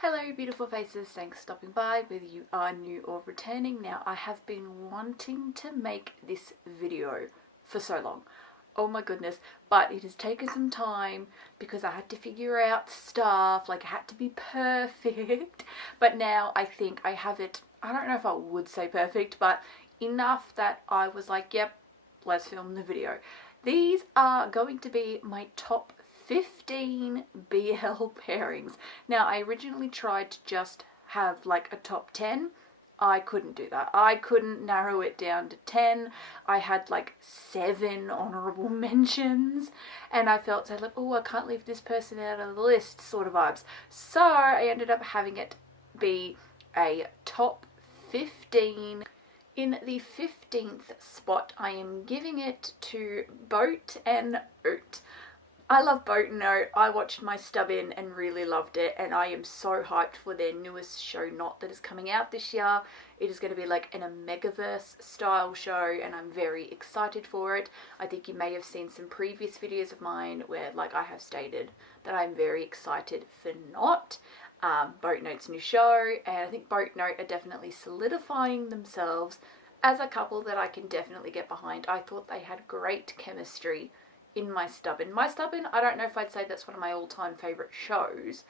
Hello beautiful faces, thanks for stopping by, whether you are new or returning. Now I have been wanting to make this video for so long, oh my goodness, but it has taken some time because I had to figure out stuff, like I had to be perfect, but now I think I have it, I don't know if I would say perfect, but enough that I was like, yep, let's film the video. These are going to be my top 15 BL pairings. Now I originally tried to just have like a top 10. I couldn't do that. I couldn't narrow it down to 10. I had like 7 honorable mentions and I felt so like, oh, I can't leave this person out of the list sort of vibes. So I ended up having it be a top 15. In the 15th spot, I am giving it to Boat and Oat. I love Boat and Oat. I watched my stub in and really loved it, and I am so hyped for their newest show, Not, that is coming out this year. It is going to be like an Omegaverse style show and I'm very excited for it. I think you may have seen some previous videos of mine where like I have stated that I'm very excited for Not. Boat and Oat's new show, and I think Boat and Oat are definitely solidifying themselves as a couple that I can definitely get behind. I thought they had great chemistry in My Stubborn. My Stubborn, I don't know if I'd say that's one of my all-time favourite shows,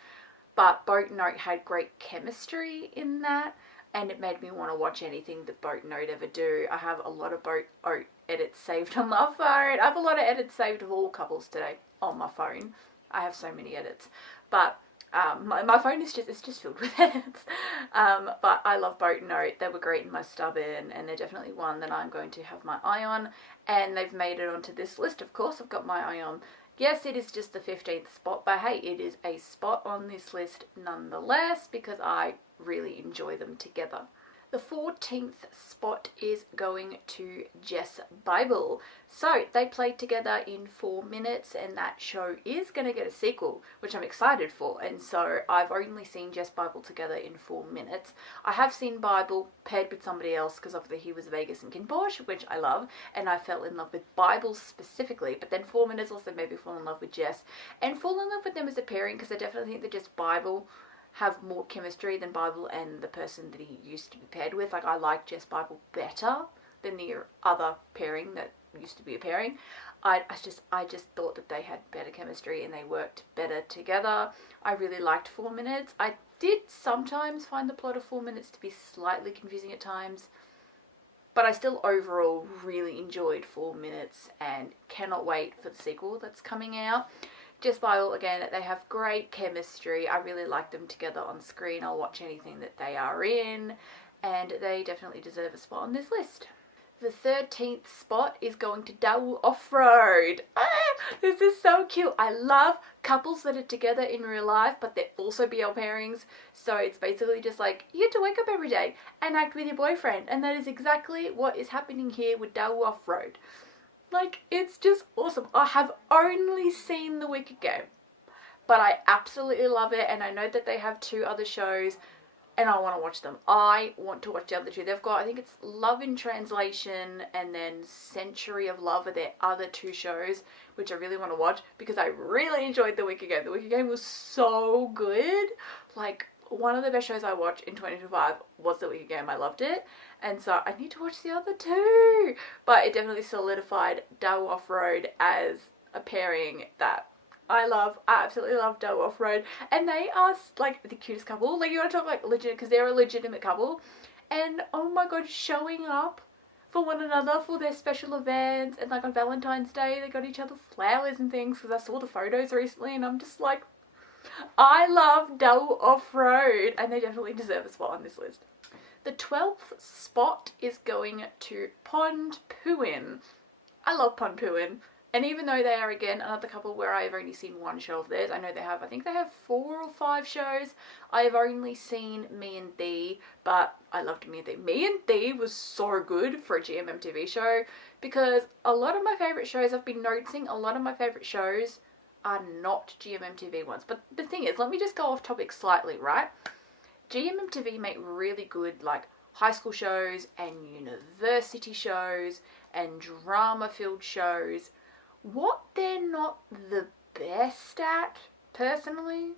but Boat and Oat had great chemistry in that, and it made me want to watch anything that Boat and Oat ever do. I have a lot of Boat Oat edits saved on my phone. I have a lot of edits saved of all couples today on my phone. I have so many edits, but my phone is just filled with edits. But I love Boat and Oat. They were great in My Stubborn, and they're definitely one that I'm going to have my eye on. And they've made it onto this list, of course. I've got my eye on. Yes, it is just the 15th spot, but hey, it is a spot on this list nonetheless because I really enjoy them together. The 14th spot is going to Jess Bible. So they played together in 4 minutes, and that show is going to get a sequel, which I'm excited for. And so I've only seen Jess Bible together in 4 minutes. I have seen Bible paired with somebody else because obviously he was Vegas and Ken Bosch, which I love, and I fell in love with Bible specifically. But then 4 minutes also made me fall in love with Jess and fall in love with them as a pairing because I definitely think that Jess Bible have more chemistry than Bible and the person that he used to be paired with. Like, I like Jess Bible better than the other pairing that used to be a pairing. I just thought that they had better chemistry and they worked better together. I really liked 4 minutes. I did sometimes find the plot of 4 minutes to be slightly confusing at times, but I still overall really enjoyed 4 minutes and cannot wait for the sequel that's coming out. Jess Bible, again, they have great chemistry. I really like them together on screen. I'll watch anything that they are in, and they definitely deserve a spot on this list. The 13th spot is going to Double Off-Road. This is so cute. I love couples that are together in real life, but they're also BL pairings. So it's basically just like, you get to wake up every day and act with your boyfriend. And that is exactly what is happening here with Double Off-Road. Like, it's just awesome. I have only seen The Wicked Game, but I absolutely love it, and I know that they have 2 other shows, and I want to watch them. I want to watch the other 2. They've got, I think it's Love in Translation and then Century of Love are their other 2 shows, which I really want to watch because I really enjoyed The Wicked Game. The Wicked Game was so good. Like, one of the best shows I watched in 2025 was The Wicked Game. I loved it. And so I need to watch the other 2. But it definitely solidified Double Off-Road as a pairing that I love. I absolutely love Double Off-Road. And they are like the cutest couple. Like, you want to talk like legit, because they're a legitimate couple. And oh my god, showing up for one another for their special events. And like on Valentine's Day, they got each other flowers and things, because I saw the photos recently and I'm just like, I love Double Off-Road, and they definitely deserve a spot on this list. The 12th spot is going to Pond Puin. I love Pond Puin, and even though they are again another couple where I have only seen 1 show of theirs, I know they have, I think they have 4 or 5 shows. I have only seen Me and Thee, but I loved Me and Thee. Me and Thee was so good for a GMMTV show because a lot of my favourite shows, I've been noticing a lot of my favourite shows are not GMMTV ones. But the thing is, let me just go off topic slightly, right? GMMTV make really good like high school shows and university shows and drama filled shows. What they're not the best at, personally,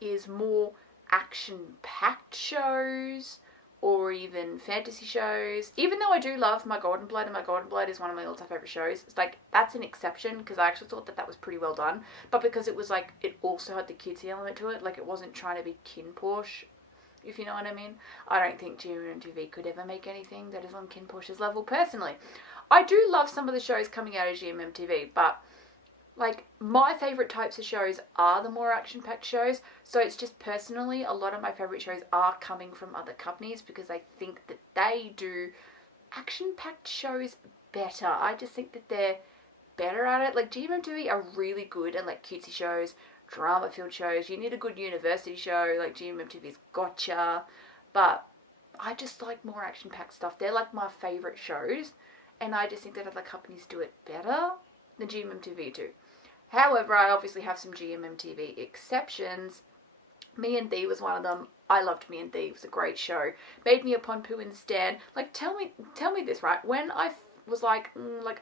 is more action-packed shows or even fantasy shows. Even though I do love My Golden Blood, and My Golden Blood is one of my all-time favorite shows, it's like, that's an exception because I actually thought that that was pretty well done. But because it was like, it also had the cutesy element to it, like it wasn't trying to be kin Porsche, if you know what I mean. I don't think GMMTV could ever make anything that is on kin Porsche's level, personally. I do love some of the shows coming out of GMMTV, but like, my favourite types of shows are the more action-packed shows. So it's just personally, a lot of my favourite shows are coming from other companies because I think that they do action-packed shows better. I just think that they're better at it. Like, GMMTV are really good at like cutesy shows, drama-filled shows. You need a good university show, like GMMTV's Gotcha. But I just like more action-packed stuff. They're like my favourite shows. And I just think that other companies do it better than GMMTV do. However, I obviously have some GMMTV exceptions. Me and Thee was one of them. I loved Me and Thee. It was a great show. Made me a Ponpuin stan. Like, tell me this, right? When I was like,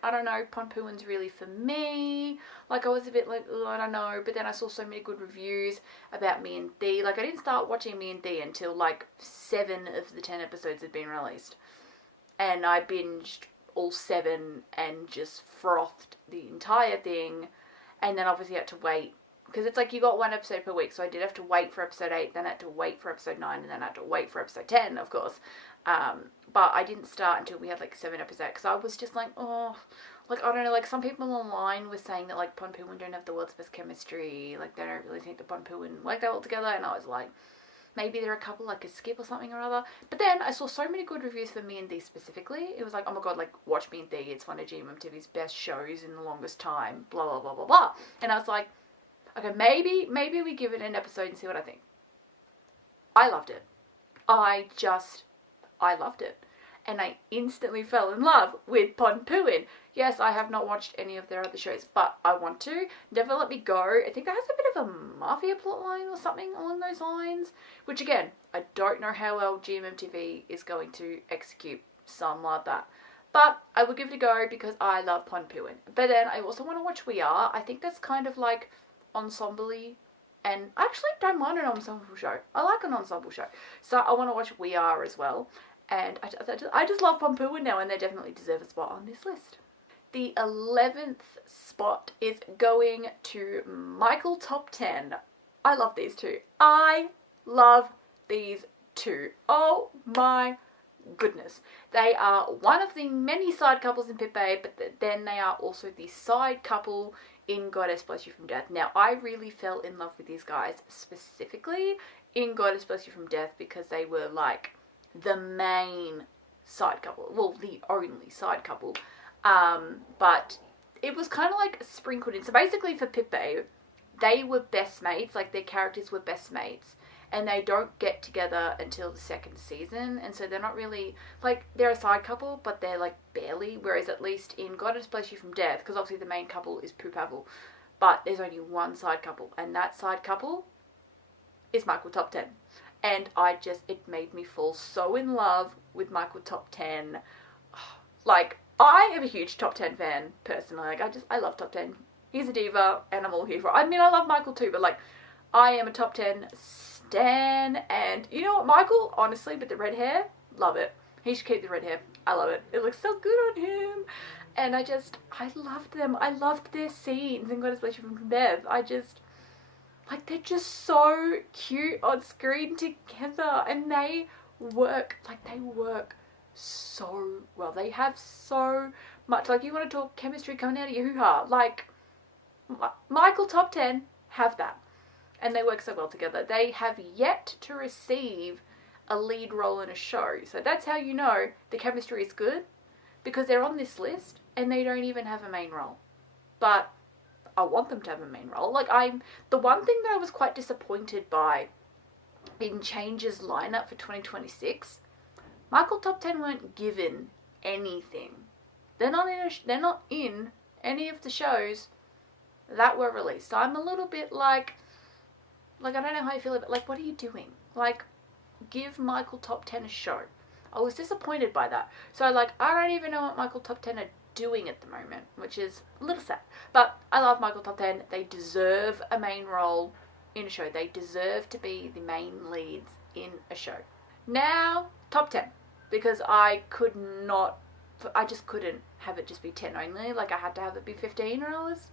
I don't know, Ponpuin's really for me. Like, I was a bit like, I don't know. But then I saw so many good reviews about Me and Thee. Like, I didn't start watching Me and Thee until like 7 of the 10 episodes had been released. And I binged all 7 and just frothed the entire thing. And then obviously had to wait, because it's like you got 1 episode per week, so I did have to wait for episode 8, then I had to wait for episode 9, and then I had to wait for episode 10, of course. But I didn't start until we had like 7 episodes, because I was just like, oh, like, I don't know, like, some people online were saying that like Ponpuin don't have the world's best chemistry, like, they don't really think the Ponpuin work that well together, and I was like, maybe there are a couple I could skip or something or other. But then I saw so many good reviews for Me and Thee specifically. It was like, oh my god, like, watch Me and Thee. It's one of GMMTV's best shows in the longest time. Blah, blah, blah, blah, blah. And I was like, okay, maybe we give it an episode and see what I think. I loved it. I loved it. And I instantly fell in love with Ponpuin. Yes, I have not watched any of their other shows, but I want to. Never Let Me Go. I think that has a bit of a mafia plotline or something along those lines. Which, again, I don't know how well GMMTV is going to execute something like that. But I will give it a go because I love Ponpuin. But then I also want to watch We Are. I think that's kind of like ensemble-y. And I actually don't mind an ensemble show. I like an ensemble show. So I want to watch We Are as well. And I just love Ponpuin now, and they definitely deserve a spot on this list. The 11th spot is going to Michael Top 10. I love these two. I love these two. Oh my goodness. They are one of the many side couples in Pit Babe, but then they are also the side couple in Goddess Bless You From Death. Now, I really fell in love with these guys, specifically in Goddess Bless You From Death, because they were like the main side couple, well, the only side couple, but it was kind of like sprinkled in. So basically for Pit Babe, they were best mates, like their characters were best mates, and they don't get together until the 2nd season, and so they're not really, like, they're a side couple, but they're like barely, whereas at least in Goddess Bless You From Death, because obviously the main couple is Poo Pavel, but there's only one side couple, and that side couple is Michael Top 10. And it made me fall so in love with Michael Top 10. Like, I am a huge Top 10 fan, personally. Like, I love Top 10. He's a diva, and I'm all here for it. I mean, I love Michael too, but, like, I am a Top 10 stan. And, you know what, Michael, honestly, with the red hair, love it. He should keep the red hair. I love it. It looks so good on him. And I loved them. I loved their scenes in Goddess Bless You From Death. Like, they're just so cute on screen together, and they work so well. They have so much, like, you want to talk chemistry coming out of your hoo-ha, like, Michael Top 10 have that, and they work so well together. They have yet to receive a lead role in a show, so that's how you know the chemistry is good, because they're on this list, and they don't even have a main role. But I want them to have a main role. Like, the one thing that I was quite disappointed by in Change's lineup for 2026, Michael Top 10 weren't given anything. They're not in any of the shows that were released. So I'm a little bit like, I don't know how I feel about, like, what are you doing? Like, give Michael Top 10 a show. I was disappointed by that. So, like, I don't even know what Michael Top 10 are doing at the moment, which is a little sad. But I love Michael Top 10. They deserve a main role. in a show. They deserve to be the main leads in a show. Now, top 10. Because I just couldn't have it just be 10 only. Like, I had to have it be 15 or I was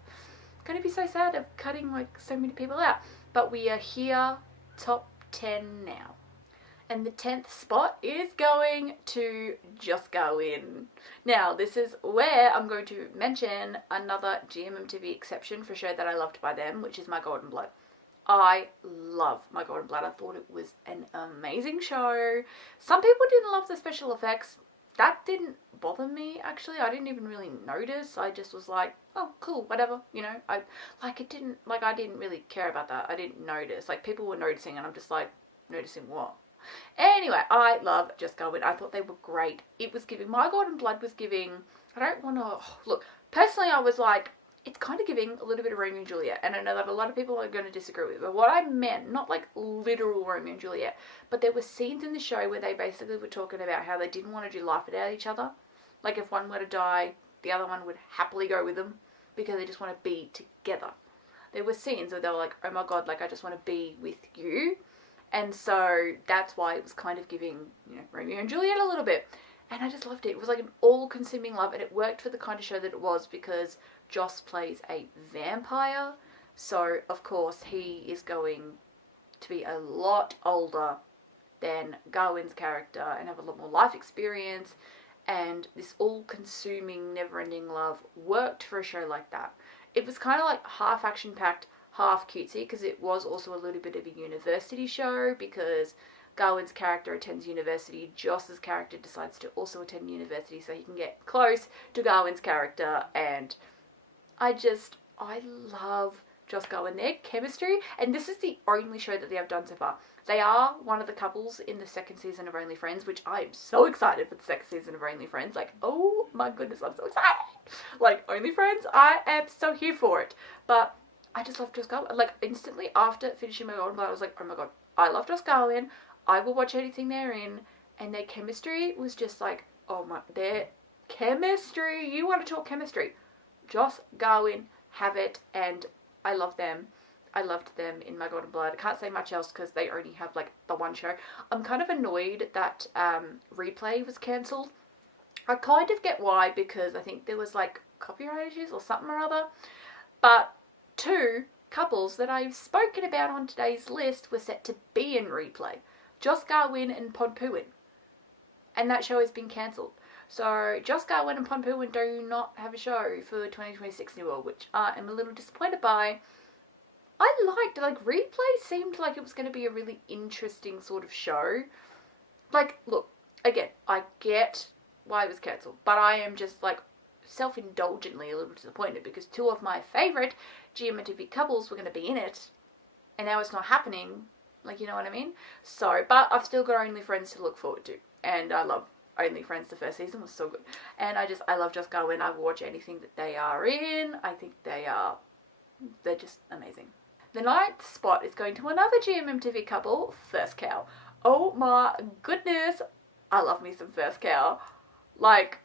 going to be so sad of cutting, like, so many people out. But we are here, top 10 now. And the 10th spot is going to Just Go In. Now, this is where I'm going to mention another GMMTV exception for a show that I loved by them, which is My Golden Blood. I love My Golden Blood. I thought it was an amazing show. Some people didn't love the special effects. That didn't bother me, actually. I didn't even really notice. I just was like, oh, cool, whatever, you know. I didn't really care about that. I didn't notice. Like, people were noticing, and I'm just like, noticing what? Anyway, I love Just Go In. I thought they were great. It was giving, My Golden Blood was giving, I don't want to, look, personally I was like, it's kind of giving a little bit of Romeo and Juliet, and I know that a lot of people are going to disagree with it, but what I meant, not like literal Romeo and Juliet, but there were scenes in the show where they basically were talking about how they didn't want to do life without each other. Like, if one were to die, the other one would happily go with them, because they just want to be together. There were scenes where they were like, oh my god, like, I just want to be with you. And so that's why it was kind of giving, you know, Romeo and Juliet a little bit. And I just loved it. It was like an all-consuming love, and it worked for the kind of show that it was, because Joss plays a vampire. So, of course, he is going to be a lot older than Gawain's character and have a lot more life experience. And this all-consuming, never-ending love worked for a show like that. It was kind of like half action-packed, half cutesy, because it was also a little bit of a university show, because Gawain's character attends university, Joss's character decides to also attend university so he can get close to Gawain's character, and I love Just Go In. Their chemistry, and this is the only show that they have done so far. They are one of the couples in the second season of Only Friends, which I am so excited for the second season of Only Friends. Like, oh my goodness, I'm so excited. Like, Only Friends, I am so here for it. But I just love Just Go In. Like, instantly after finishing My Golden Blood, I was like, oh my god, I love Just Go In. I will watch anything they're in. And their chemistry was just like, oh my, their chemistry. You want to talk chemistry. Just Go In, have it, and I love them. I loved them in My Golden Blood. I can't say much else because they only have like the one show. I'm kind of annoyed that Replay was cancelled. I kind of get why, because I think there was like copyright issues or something or other. But two couples that I've spoken about on today's list were set to be in Replay. Just Go In and Ponpuin. And that show has been cancelled. So Just Go In and Ponpuin do not have a show for 2026 anymore, which I am a little disappointed by. I liked, like, Replay seemed like it was going to be a really interesting sort of show. Like, look, again, I get why it was cancelled, but I am just, like, self-indulgently a little disappointed, because two of my favourite GMMTV couples were going to be in it, and now it's not happening. Like, you know what I mean? So, but I've still got Only Friends to look forward to, and I love Only Friends. The first season was so good, and I love Just Go In. I will watch anything that they are in. I think they're just amazing. The 9th spot is going to another GMMTV couple, First Cow. Oh my goodness, I love me some First Cow. Like,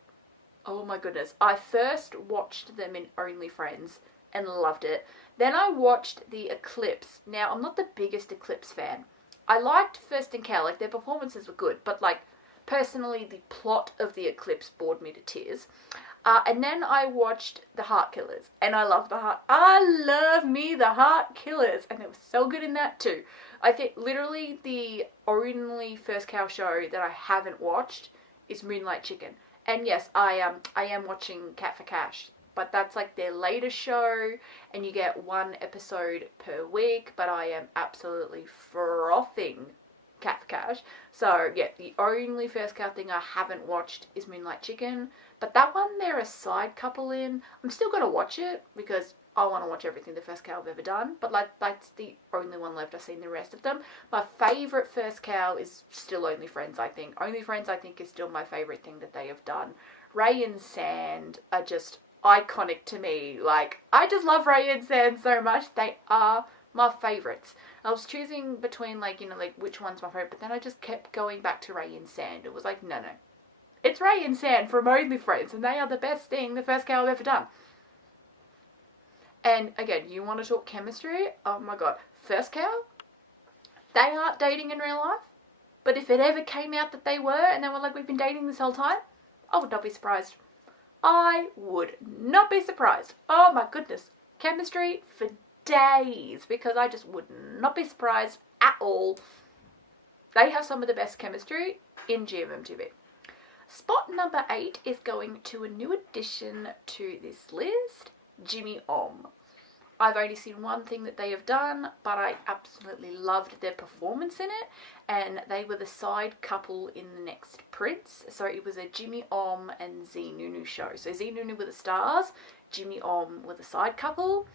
oh my goodness. I first watched them in Only Friends and loved it. Then I watched The Eclipse. Now, I'm not the biggest Eclipse fan. I liked First and Cow, like, their performances were good, but, like, personally, the plot of The Eclipse bored me to tears. And then I watched The Heart Killers, and I love me the Heart Killers, and they were so good in that too. I think literally the only First Cow show that I haven't watched is Moonlight Chicken. And yes, I am watching Cat for Cash, but that's like their latest show, and you get one episode per week, but I am absolutely frothing Cat for Cash. So yeah, the only First Cow thing I haven't watched is Moonlight Chicken. But that one, they're a side couple in. I'm still going to watch it, because I want to watch everything the First Cow have ever done. But, like, that's the only one left. I've seen the rest of them. My favourite First Cow is still Only Friends, I think. Only Friends, I think, is still my favourite thing that they have done. Ray and Sand are just iconic to me. Like, I just love Ray and Sand so much. They are my favourites. I was choosing between, like, you know, like, which one's my favourite. But then I just kept going back to Ray and Sand. It was like, no. It's Ray and Sand from Only Friends, and they are the best thing the First Cow I've ever done. And again, you want to talk chemistry? Oh my god. first cow, they aren't dating in real life. But if it ever came out that they were, and they were like, we've been dating this whole time, I would not be surprised. I would not be surprised. Oh my goodness. Chemistry for days, because I just would not be surprised at all. They have some of the best chemistry in GMMTV. Spot number 8 is going to a new addition to this list, Jimmy Om. I've only seen one thing that they have done, but I absolutely loved their performance in it, and they were the side couple in The Next Prince. So it was a Jimmy Om and Z Nunu show. So Z Nunu were the stars, Jimmy Om were the side couple,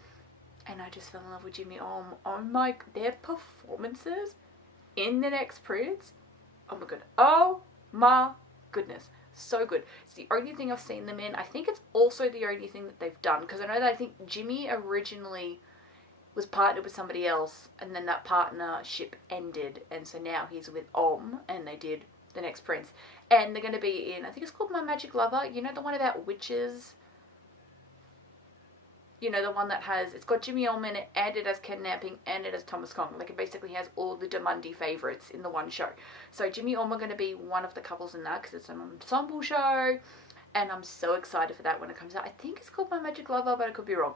and I just fell in love with Jimmy Om. Oh my, their performances in The Next Prince, oh my goodness, so good. It's the only thing I've seen them in. I think it's also the only thing that they've done, because I know that I think Jimmy originally was partnered with somebody else, and then that partnership ended, and so now he's with Om, and they did The Next Prince, and they're going to be in, I think it's called My Magic Lover, you know, the one about witches, you know, the one that has, it's got Jimmy Om in it, and it has kidnapping, and it has Thomas Kong. Like, it basically has all the Demundi favourites in the one show. So Jimmy Om are going to be one of the couples in that, because it's an ensemble show, and I'm so excited for that when it comes out. I think it's called My Magic Lover, but I could be wrong.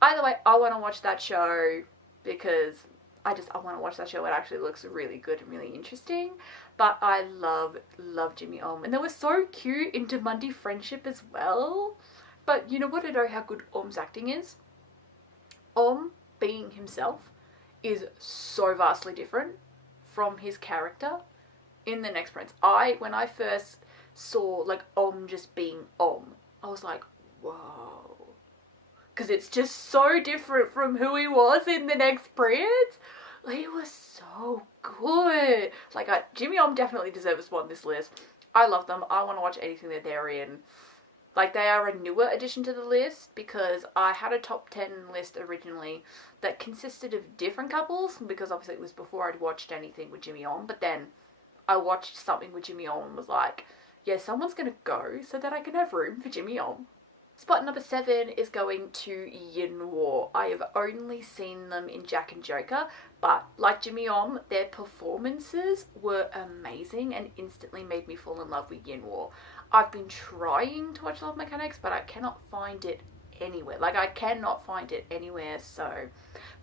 Either way, I want to watch that show, because I want to watch that show. It actually looks really good and really interesting. But I love Jimmy Om. And they were so cute in Demundi Friendship as well. But you know what? I know how good Om's acting is. Om, being himself, is so vastly different from his character in The Next Prince. When I first saw, like, Om just being Om, I was like, whoa. Because it's just so different from who he was in The Next Prince. He was so good. Like, Jimmy Om definitely deserves a spot on this list. I love them. I want to watch anything that they're in. Like, they are a newer addition to the list, because I had a top 10 list originally that consisted of different couples, because obviously it was before I'd watched anything with Jimmy On, but then I watched something with Jimmy On and was like, yeah, someone's going to go so that I can have room for Jimmy On. Spot number 7 is going to Yin War. I have only seen them in Jack and Joker, but like Jimmy Om, their performances were amazing and instantly made me fall in love with Yin War. I've been trying to watch Love Mechanics, but I cannot find it anywhere. Like, I cannot find it anywhere, so...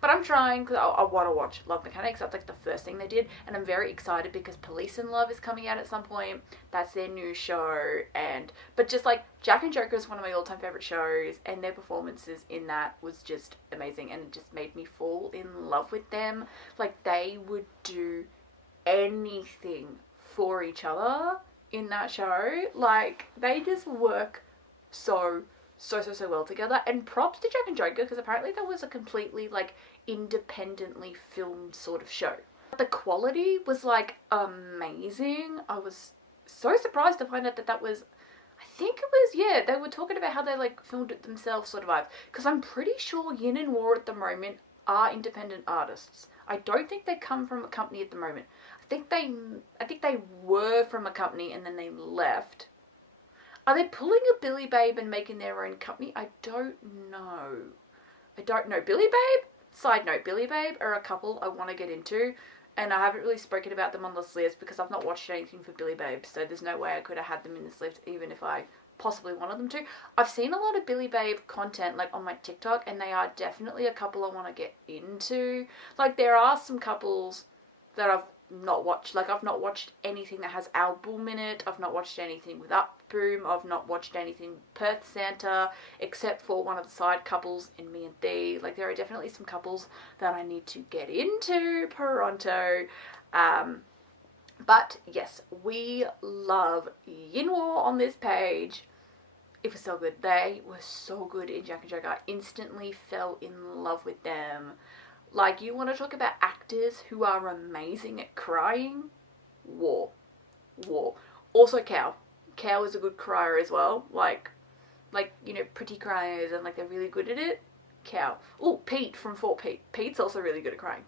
But I'm trying, because I want to watch Love Mechanics. That's like the first thing they did, and I'm very excited because Police in Love is coming out at some point. That's their new show, but just like Jack and Joker is one of my all-time favorite shows, and their performances in that was just amazing, and it just made me fall in love with them. Like, they would do anything for each other in that show. Like, they just work so well together. And props to Jack and Joker, because apparently that was a completely, like, independently filmed sort of show. The quality was, like, amazing. I was so surprised to find out that was, I think it was, yeah, they were talking about how they, like, filmed it themselves sort of vibes, because I'm pretty sure Yin and War at the moment are independent artists. I don't think they come from a company at the moment. I think they were from a company and then they left. Are they pulling a Billy Babe and making their own company? I don't know. Billy Babe? Side note, Billy Babe are a couple I want to get into, and I haven't really spoken about them on this list because I've not watched anything for Billy Babe, so there's no way I could have had them in this list even if I possibly wanted them to. I've seen a lot of Billy Babe content, like, on my TikTok, and they are definitely a couple I want to get into. Like, there are some couples that I've not watched. Like, I've not watched anything that has Al Boom in it. I've not watched anything with Upboom. I've not watched anything Perth Santa, except for one of the side couples in Me and Thee. Like, there are definitely some couples that I need to get into pronto. But yes, we love Yin War on this page. It was so good. They were so good in Jack and Joker. I instantly fell in love with them. Like, you want to talk about actors who are amazing at crying? War. Also Cow. Cow is a good crier as well. Like, you know, pretty criers, and, like, they're really good at it. Cow. Oh, Pete from Fort Pete. Pete's also really good at crying.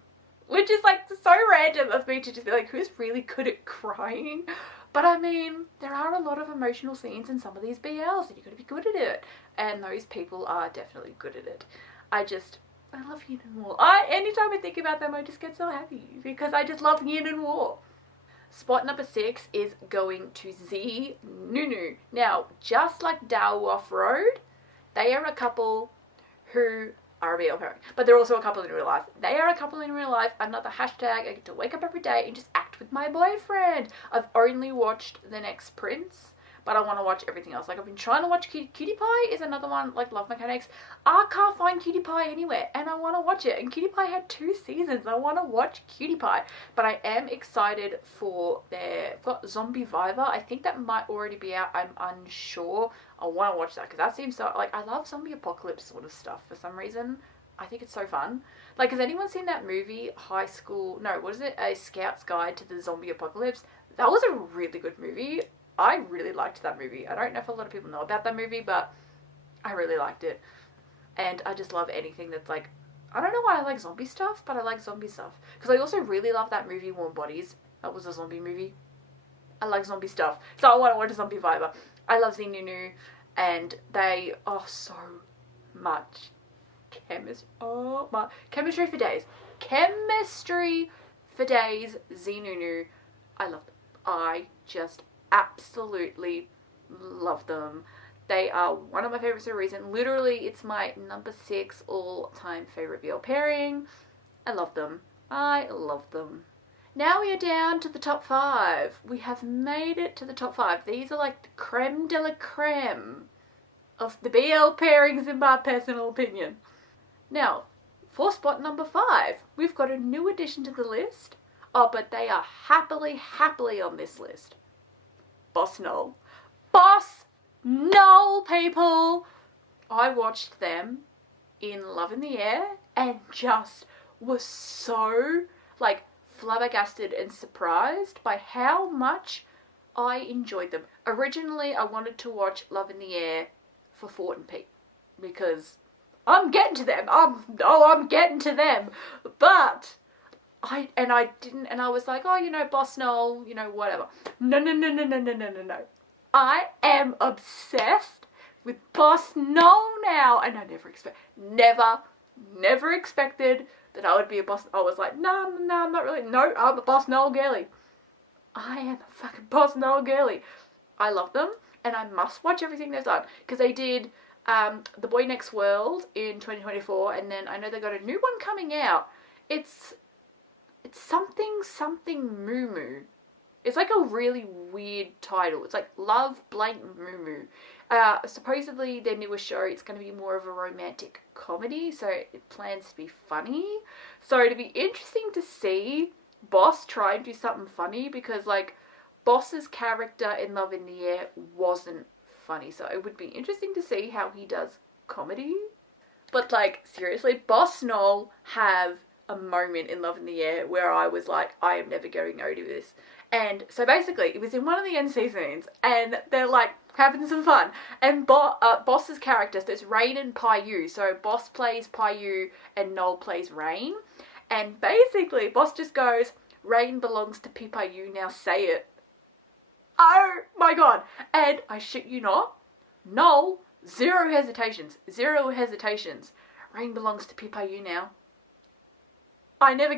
Which is, like, so random of me to just be like, who's really good at crying? But, I mean, there are a lot of emotional scenes in some of these BLs, and you've got to be good at it. And those people are definitely good at it. I love Yin and War. Anytime I think about them, I just get so happy because I just love Yin and War. Spot number 6 is going to Z Nunu. Now, just like Dao Off Road, they are a couple who are a BL pairing, but they're also a couple in real life. They are a couple in real life. Another hashtag. I get to wake up every day and just act with my boyfriend. I've only watched The Next Prince, but I want to watch everything else. Like, I've been trying to watch Cutie Pie is another one, like Love Mechanics. I can't find Cutie Pie anywhere, and I want to watch it. And Cutie Pie had 2 seasons. I want to watch Cutie Pie. But I am excited for they've got Zombie Viva. I think that might already be out. I'm unsure. I want to watch that because that seems so, like, I love zombie apocalypse sort of stuff for some reason. I think it's so fun. Like, has anyone seen that movie, High School, no, what is it? A Scout's Guide to the Zombie Apocalypse? That was a really good movie. I really liked that movie. I don't know if a lot of people know about that movie, but I really liked it. And I just love anything that's like, I don't know why I like zombie stuff, but I like zombie stuff. Because I also really love that movie, Warm Bodies. That was a zombie movie. I like zombie stuff. So I want to watch a Zombie Viva. I love Zinunu, and they are so much chemistry. Oh my, chemistry for days. Chemistry for days, Zinunu. I love them. I just absolutely love them. They are one of my favorites for a reason. Literally, it's my number 6 all-time favorite BL pairing. I love them. I love them. Now we are down to the top 5. We have made it to the top 5. These are like the creme de la creme of the BL pairings in my personal opinion. Now, for spot number 5, we've got a new addition to the list. Oh, but they are happily on this list. Boss Noel. Boss Noel, people! I watched them in Love in the Air and just was so, like, flabbergasted and surprised by how much I enjoyed them. Originally, I wanted to watch Love in the Air for Fort and Pete because I'm getting to them. I'm getting to them. But I didn't, and I was like, oh, you know, Boss Noel, you know, whatever. No. I am obsessed with Boss Noel now, and I never expected that I would be a Boss. I was like, no, I'm not really. No, I'm a Boss Noel girly. I am a fucking Boss Noel girly. I love them, and I must watch everything they've done because they did The Boy Next World in 2024, and then I know they got a new one coming out. It's something Moo Moo. It's like a really weird title. It's like Love Blank Moo Moo. Supposedly their newest show, it's going to be more of a romantic comedy, so it plans to be funny. So it'd be interesting to see Boss try and do something funny because, like, Boss's character in Love in the Air wasn't funny, so it would be interesting to see how he does comedy. But, like, seriously, Boss Noel have a moment in Love in the Air where I was like, I am never going over this. And so basically, it was in one of the NC scenes, and they're like having some fun. And Boss's character, so it's Rain and Pai-Yu. So Boss plays Pai-Yu and Noel plays Rain. And basically, Boss just goes, Rain belongs to Pai-Yu, now say it. Oh my god. And I shit you not, Noel, zero hesitations. Rain belongs to Pai-Yu now. I'm never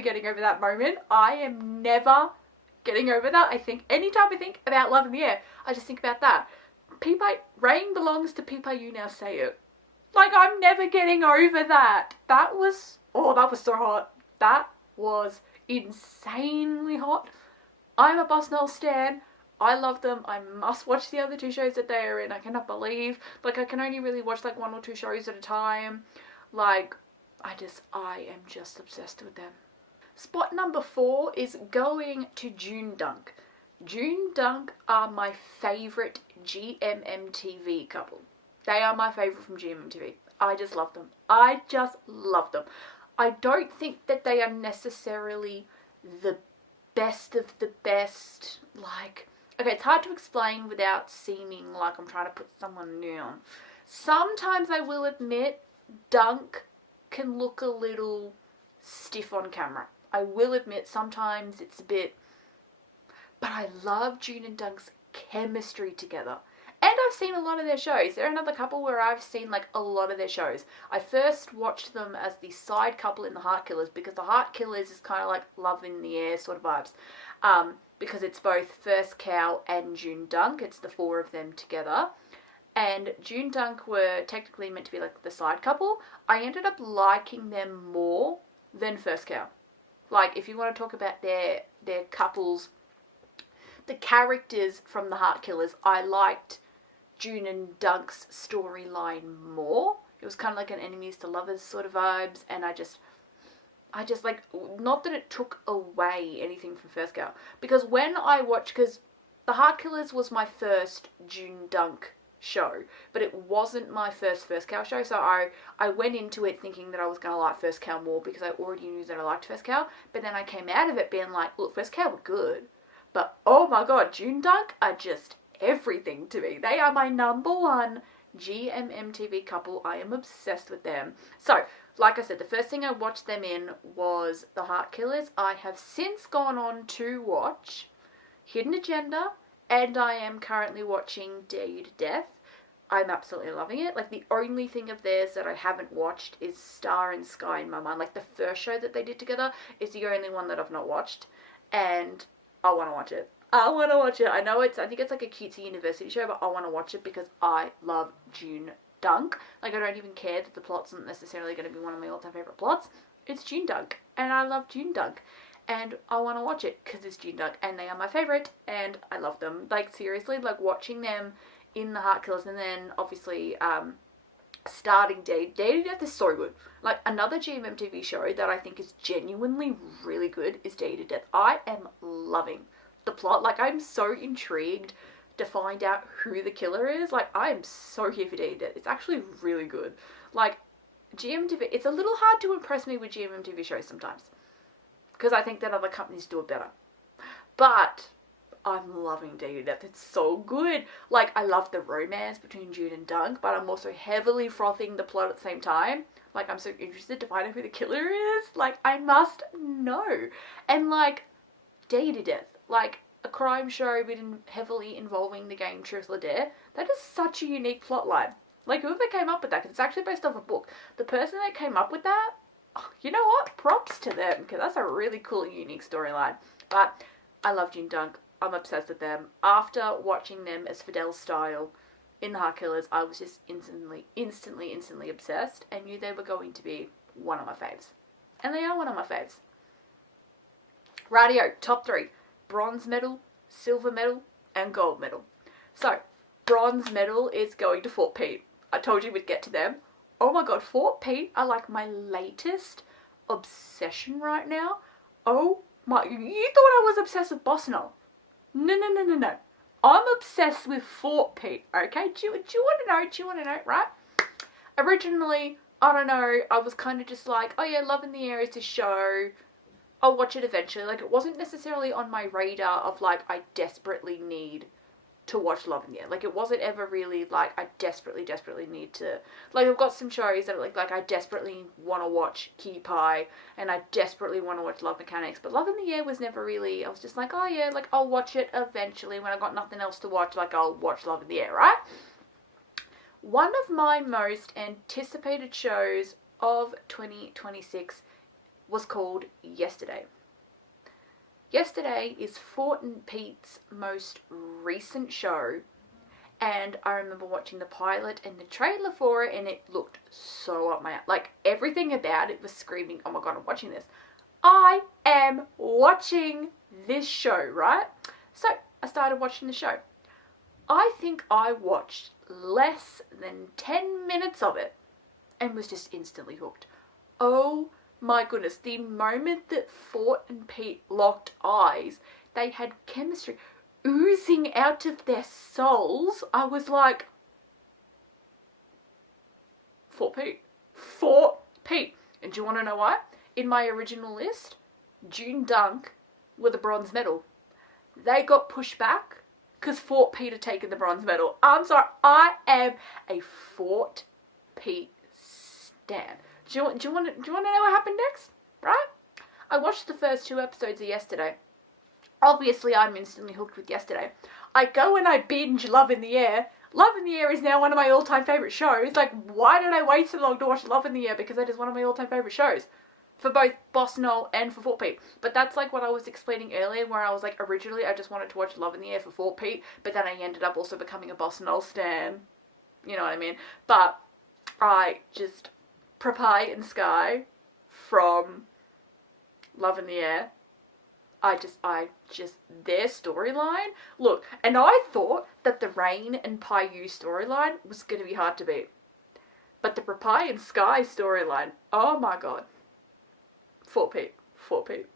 getting over that moment. I am never getting over that. I think anytime I think about Love in the Air, I just think about that. Rain belongs to Pai-Yu, now say it. Like, I'm never getting over that. That was so hot. That was insanely hot. I'm a Boss Noel stan. I love them. I must watch the other 2 shows that they are in. I cannot believe. Like, I can only really watch like 1 or 2 shows at a time. Like, I am just obsessed with them. Spot number 4 is going to June Dunk. June Dunk are my favourite GMMTV couple. They are my favourite from GMMTV. I just love them. I don't think that they are necessarily the best of the best. Like, okay, it's hard to explain without seeming like I'm trying to put someone down. Sometimes I will admit Dunk can look a little stiff on camera. I will admit sometimes it's a bit, but I love June and Dunk's chemistry together. And I've seen a lot of their shows. They're another couple where I've seen like a lot of their shows. I first watched them as the side couple in the Heart Killers, because the Heart Killers is kind of like Love in the Air sort of vibes. Because it's both First Cow and June Dunk. It's the four of them together. And June Dunk were technically meant to be like the side couple. I ended up liking them more than First Cow. Like, if you want to talk about their couples, the characters from the Heart Killers, I liked June and Dunk's storyline more. It was kind of like an enemies to lovers sort of vibes, and I just like, not that it took away anything from First Cow, because when I watched, because the Heart Killers was my first June Dunk show, but it wasn't my first Cow show, so I went into it thinking that I was going to like First Cow more, because I already knew that I liked First Cow, but then I came out of it being like, look, First Cow were good, but oh my god, June Dunk are just everything to me. They are my number one GMMTV couple. I am obsessed with them. So, like I said, the first thing I watched them in was the Heart Killers. I have since gone on to watch Hidden Agenda, and I am currently watching Dare You to Death. I'm absolutely loving it. Like, the only thing of theirs that I haven't watched is Star and Sky in my mind. Like, the first show that they did together is the only one that I've not watched, and I want to watch it. I want to watch it. I know I think it's like a cutesy university show, but I want to watch it because I love June Dunk. Like, I don't even care that the plot's not necessarily going to be one of my all-time favourite plots. It's June Dunk, and I love June Dunk. And I want to watch it because it's June Dunk, and they are my favourite, and I love them. Like, seriously, like, watching them in the Heart Killers, and then, obviously, starting Dare to Death is so good. Like, another GMMTV show that I think is genuinely really good is Dare to Death. I am loving the plot. Like, I'm so intrigued to find out who the killer is. Like, I am so here for Dare to Death. It's actually really good. Like, GMMTV, it's a little hard to impress me with GMMTV shows sometimes, because I think that other companies do it better. But I'm loving Dare to Death. It's so good. Like, I love the romance between June and Dunk, but I'm also heavily frothing the plot at the same time. Like, I'm so interested to find out who the killer is. Like, I must know. And, like, Dare to Death, like, a crime show heavily involving the game Truth or Dare, that is such a unique plot line. Like, whoever came up with that, because it's actually based off a book, the person that came up with that, you know what? Props to them, because that's a really cool and unique storyline. But I love June Dunk. I'm obsessed with them. After watching them as Fidel Style in the Heart Killers, I was just instantly obsessed, and knew they were going to be one of my faves. And they are one of my faves. Radio, top 3. Bronze medal, silver medal, and gold medal. So, bronze medal is going to Fort Pete. I told you we'd get to them. Oh my god, Fort Pete are like my latest obsession right now. Oh my, you thought I was obsessed with Boss No. No. I'm obsessed with Fort Pete, okay? Do you want to know? Do you want to know, right? Originally, I don't know, I was kind of just like, oh yeah, Love in the Air is a show. I'll watch it eventually. Like, it wasn't necessarily on my radar of, like, I desperately need to watch Love in the Air. Like, it wasn't ever really, like, I desperately need to, like, I've got some shows that, like I desperately want to watch Key Pie, and I desperately want to watch Love Mechanics, but Love in the Air was never really, I was just like, oh yeah, like, I'll watch it eventually when I got nothing else to watch, like, I'll watch Love in the Air, right? One of my most anticipated shows of 2026 was called Yesterday. Yesterday is Fort and Pete's most recent show, and I remember watching the pilot and the trailer for it, and it looked so up my, like, everything about it was screaming, oh my god, I'm watching this. I am watching this show, right? So I started watching the show. I think I watched less than 10 minutes of it and was just instantly hooked. Oh my goodness, the moment that Fort and Pete locked eyes, they had chemistry oozing out of their souls. I was like, Fort Pete. And do you want to know why? In my original list, June Dunk were the bronze medal. They got pushed back because Fort Pete had taken the bronze medal. I'm sorry, I am a Fort Pete stan. Do you want to know what happened next? Right? I watched the first 2 episodes of Yesterday. Obviously, I'm instantly hooked with Yesterday. I go and I binge Love in the Air. Love in the Air is now one of my all-time favourite shows. Like, why did I wait so long to watch Love in the Air? Because it is one of my all-time favourite shows. For both Boss Noel and for Fort Pete. But that's like what I was explaining earlier, where I was like, originally I just wanted to watch Love in the Air for Fort Pete, but then I ended up also becoming a Boss Noel stan. You know what I mean? But I just, Propie and Sky from Love in the Air, I just, their storyline, look, and I thought that the Rain and Paiu storyline was going to be hard to beat. But the Propie and Sky storyline, oh my god. Fort Pete.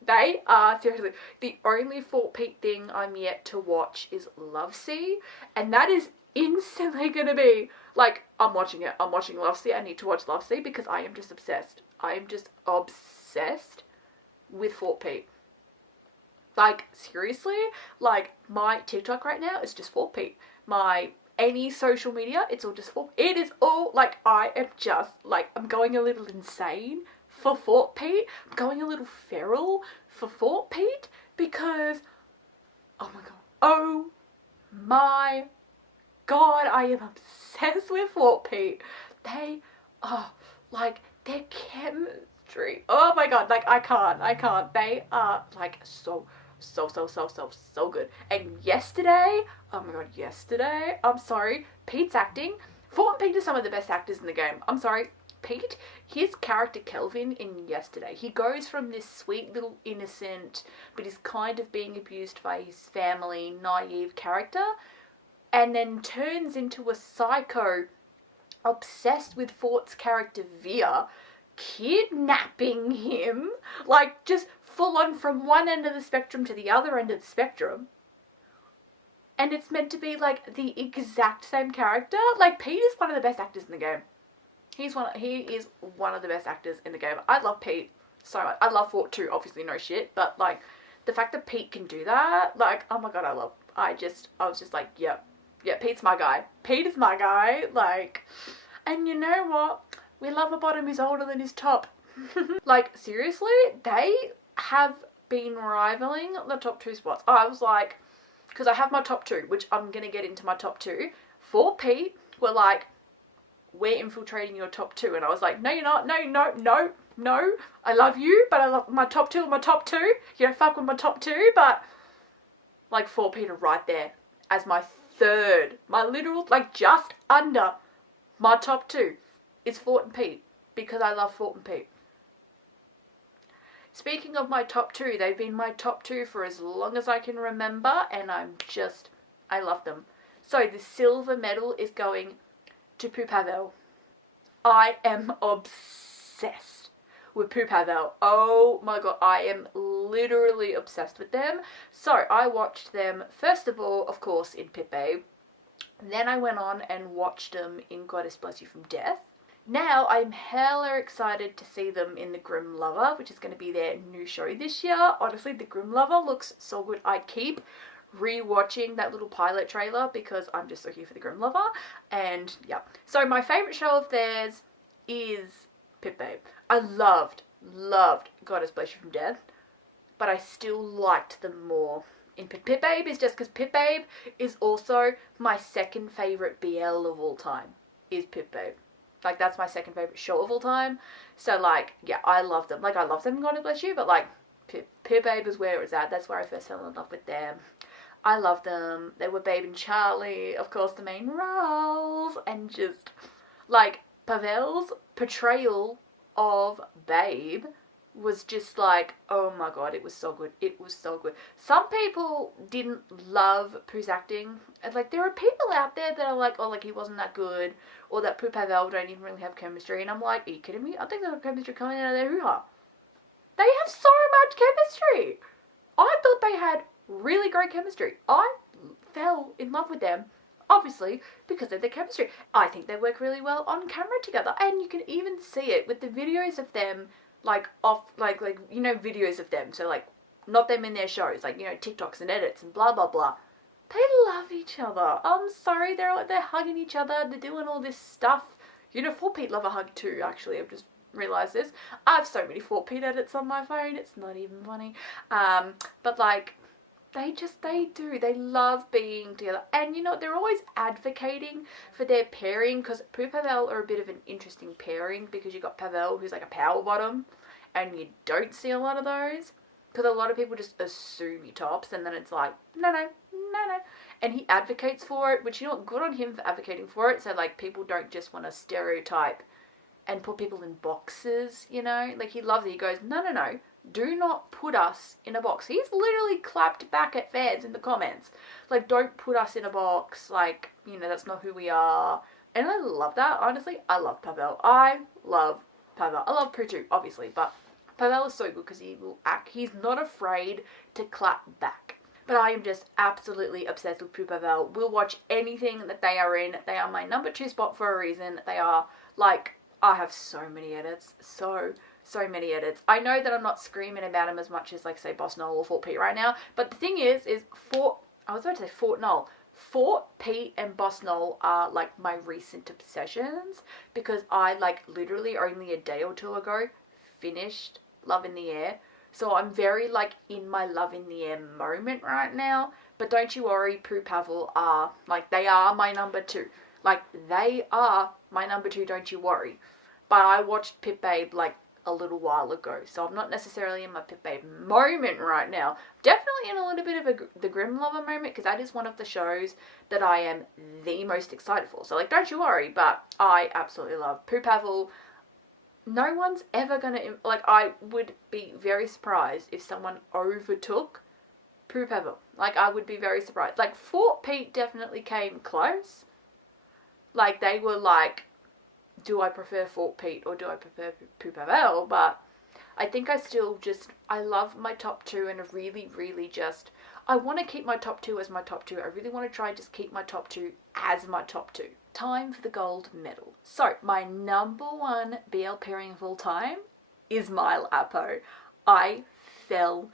They are, seriously, the only Fort Pete thing I'm yet to watch is Lovesea, and that is instantly gonna be, like, I'm watching it. I'm watching Lovesea. I need to watch Lovesea because I am just obsessed. I am just obsessed with Fort Pete. Like, seriously, like, my TikTok right now is just Fort Pete. My any social media, it's all just Fort. It is all, like, I am just, like, I'm going a little insane for Fort Pete. I'm going a little feral for Fort Pete because, oh my god, I am obsessed with Fort Pete. They are, like, their chemistry, oh my god, like, I can't, they are, like, so good. And yesterday, oh my god, I'm sorry, Pete's acting, Fort and Pete are some of the best actors in the game. I'm sorry, Pete, his character Kelvin in Yesterday, he goes from this sweet little innocent, but is kind of being abused by his family, naive character, and then turns into a psycho obsessed with Fort's character Via, kidnapping him, like, just full on from one end of the spectrum to the other end of the spectrum. And it's meant to be, like, the exact same character. Like, Pete is one of the best actors in the game. He is one of the best actors in the game. I love Pete so much. I love Fort too, obviously, no shit. But, like, the fact that Pete can do that, like, oh my god, I was just like, yep, Pete's my guy. Pete is my guy, like, and you know what? We love a bottom who's older than his top. Like, seriously, they have been rivaling the top 2 spots. I was like, because I have my top 2, which I'm going to get into my top 2. For Pete, were like, we're infiltrating your top 2. And I was like, no, you're not. No. I love you, but I love my top 2 are my top 2. You don't fuck with my top 2, but, like, 4 Pete are right there as my 3rd. My literal, like, just under my top 2 is Fort and Pete, because I love Fort and Pete. Speaking of my top 2, they've been my top 2 for as long as I can remember, and I love them. So the silver medal is going to Pavel. I am obsessed with Pavel. Oh my god, I am literally obsessed with them. So I watched them, first of all, of course, in Pit Babe. Then I went on and watched them in Goddess Bless You from Death. Now I'm hella excited to see them in The Grim Lover, which is going to be their new show this year. Honestly, The Grim Lover looks so good. I keep re-watching that little pilot trailer because I'm just so here for The Grim Lover. And yeah, so my favourite show of theirs is Pit Babe. I loved Goddess Bless You from Death, but I still liked them more in Pit Babe. Is just because Pit Babe is also my 2nd favourite BL of all time, is Pit Babe. Like, that's my 2nd favourite show of all time. So, like, yeah, I love them. Like, I love them in God Bless You, but, like, Pit Babe is where it was at. That's where I first fell in love with them. I love them. They were Babe and Charlie, of course, the main roles. And just, like, Pavel's portrayal of Babe was just like, oh my god, it was so good. It was so good. Some people didn't love Pooh's acting. And, like, there are people out there that are like, oh, like, he wasn't that good, or that Pooh Pavel don't even really have chemistry. And I'm like, are you kidding me? I think they have chemistry coming out of their hoo-ha. They have so much chemistry. I thought they had really great chemistry. I fell in love with them, obviously, because of their chemistry. I think they work really well on camera together. And you can even see it with the videos of them, like, you know, videos of them. So, like, not them in their shows, like, you know, TikToks and edits and blah, blah, blah. They love each other. I'm sorry, they're hugging each other, they're doing all this stuff. You know, 4 Pete love a hug too, actually, I've just realised this. I have so many 4 Pete edits on my phone, it's not even funny. But, like, they do. They love being together. And you know, they're always advocating for their pairing, because Pooh Pavel are a bit of an interesting pairing, because you got Pavel, who's like a power bottom, and you don't see a lot of those. Because a lot of people just assume he tops, and then it's like, no, no, no, no. And he advocates for it, which, you know, good on him for advocating for it. So, like, people don't just want to stereotype and put people in boxes, you know? Like, he loves it. He goes, no, no, no. Do not put us in a box. He's literally clapped back at fans in the comments. Like, don't put us in a box. Like, you know, that's not who we are. And I love that. Honestly, I love Pavel. I love Pavel. I love Pooh too, obviously, but Pavel is so good because he will act. He's not afraid to clap back. But I am just absolutely obsessed with Pooh Pavel. We'll watch anything that they are in. They are my number 2 spot for a reason. They are, like, I have so many edits. So many edits. I know that I'm not screaming about them as much as, like, say, Boss Noel or Fort Pete right now. But the thing is I was about to say Fort Noel. Fort Pete and Boss Noel are, like, my recent obsessions. Because I, like, literally only a day or two ago finished Love in the Air. So I'm very, like, in my Love in the Air moment right now. But don't you worry, Pooh Pavel are, like, they are my number 2. Like, they are my number 2, don't you worry. But I watched Pit Babe, like, a little while ago. So I'm not necessarily in my Pit Babe moment right now. Definitely in a little bit of the Grim Lover moment, because that is one of the shows that I am the most excited for. So, like, don't you worry. But I absolutely love Pooh Pavel. No one's ever gonna, like, I would be very surprised if someone overtook Pooh Pavel. Like, I would be very surprised. Like, Fort Pete definitely came close. Like, they were like, do I prefer Fort Pete or do I prefer Pooh Pavel? But I think I still just, I love my top 2, and really, really just, I want to keep my top 2 as my top 2. I really want to try and just keep my top 2 as my top 2. Time for the gold medal. So, my number 1 BL pairing of all time is Mile Apo. I fell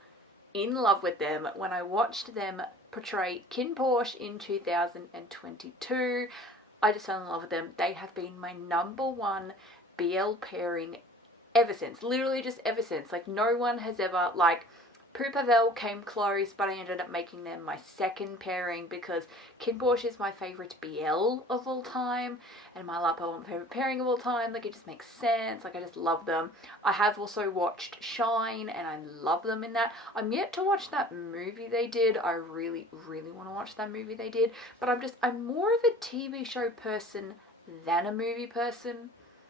in love with them when I watched them portray Kin Porsche in 2022. I just fell in love with them. They have been my number 1 BL pairing ever since. Literally just ever since. Like, no one has ever, like, Pooh Pavel came close, but I ended up making them my 2nd pairing because Kin Porsche is my favourite BL of all time, and Mile Apo is my favourite pairing of all time. Like, it just makes sense. Like, I just love them. I have also watched Shine, and I love them in that. I'm yet to watch that movie they did. I really, really want to watch that movie they did, but I'm more of a TV show person than a movie person.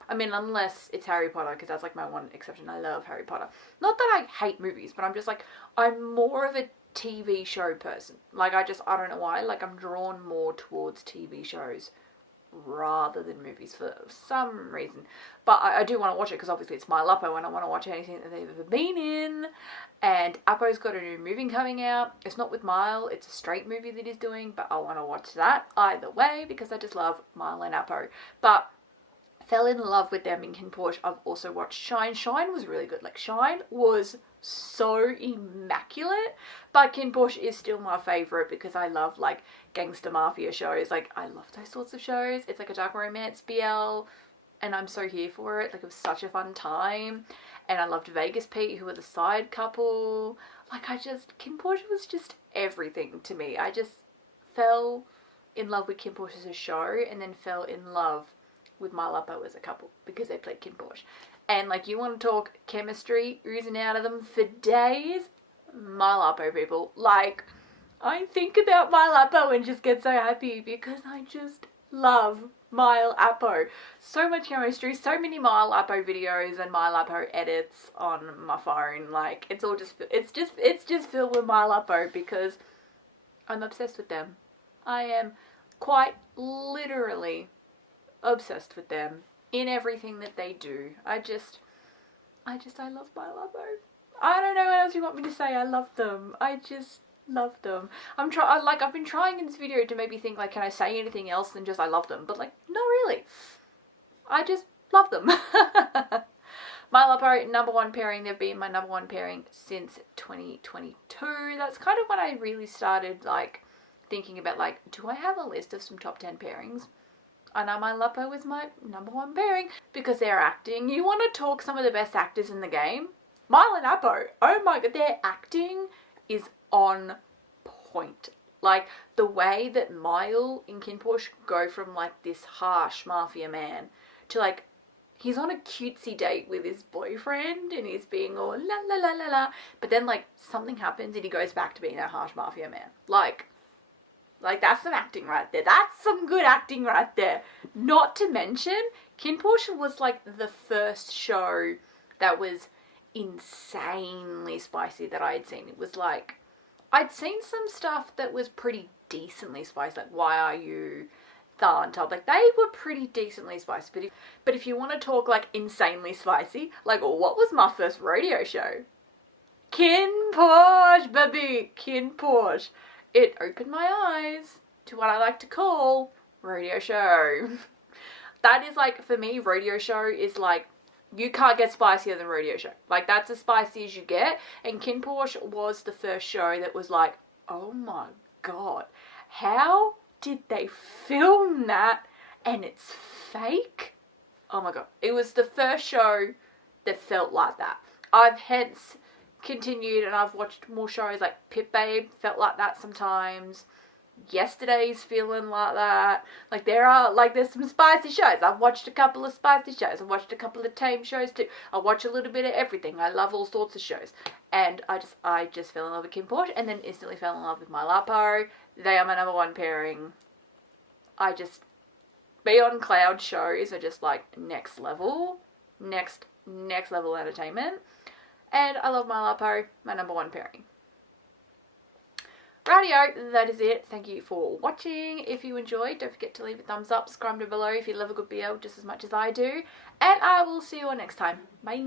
I mean, unless it's Harry Potter, because that's, like, my one exception. I love Harry Potter. Not that I hate movies, but I'm just, like, I'm more of a TV show person. Like, I don't know why. Like, I'm drawn more towards TV shows rather than movies for some reason. But I do want to watch it, because obviously it's Mile Apo, and I want to watch anything that they've ever been in. And Apo's got a new movie coming out. It's not with Mile. It's a straight movie that he's doing, but I want to watch that either way, because I just love Mile and Apo. But fell in love with them in Kin Porsche. I've also watched Shine. Shine was really good. Like, Shine was so immaculate. But Kin Porsche is still my favourite because I love, like, gangster mafia shows. Like, I love those sorts of shows. It's like a dark romance BL, and I'm so here for it. Like, it was such a fun time. And I loved Vegas Pete, who were the side couple. Like, Kin Porsche was just everything to me. I just fell in love with Kin Porsche as a show, and then fell in love with Mile Apo as a couple because they played Kin Porsche. And, like, you want to talk chemistry oozing out of them for days? Mile Apo, people. Like, I think about Mile Apo and just get so happy because I just love Mile Apo. So much chemistry, so many Mile Apo videos and Mile Apo edits on my phone. Like, it's just filled with Mile Apo because I'm obsessed with them. I am quite literally obsessed with them in everything that they do. I love Mile Apo. I don't know what else you want me to say. I love them. I just love them. I've been trying in this video to maybe think, like, can I say anything else than just I love them? But, like, not really. I just love them. Mile Apo, number 1 pairing. They've been my number 1 pairing since 2022. That's kind of when I really started, like, thinking about, like, do I have a list of some top 10 pairings? And Mile Apo is my number 1 pairing because they're acting. You want to talk some of the best actors in the game? Mile and Apo. Oh my god, their acting is on point. Like, the way that Mile and Kinposh go from, like, this harsh mafia man to, like, he's on a cutesy date with his boyfriend and he's being all la la la la la. But then, like, something happens and he goes back to being that harsh mafia man. Like, that's some acting right there. That's some good acting right there. Not to mention, Kinposh was, like, the first show that was insanely spicy that I had seen. It was, like, I'd seen some stuff that was pretty decently spicy, like Why Are You, Thorntop, like they were pretty decently spicy. But if you want to talk like insanely spicy, like what was my first rodeo show? Kinposh, baby, Kinposh. It opened my eyes to what I like to call rodeo show. That is like, for me, rodeo show is like, you can't get spicier than rodeo show. Like, that's as spicy as you get. And Kinposh was the first show that was like, oh my god, how did they film that and it's fake? Oh my god. It was the first show that felt like that. I've hence continued and I've watched more shows like Pit Babe felt like that sometimes. Yesterday's feeling like that. Like, there's some spicy shows. I've watched a couple of spicy shows. I've watched a couple of tame shows too. I watch a little bit of everything. I love all sorts of shows. And I just fell in love with Kinposh and then instantly fell in love with My Lapo. They are my number one pairing. I just, Beyond Cloud shows are just like next level. Next level entertainment. And I love My Lapo, my number one pairing. Rightio, that is it. Thank you for watching. If you enjoyed, don't forget to leave a thumbs up, subscribe down below if you love a good BL just as much as I do. And I will see you all next time. Bye.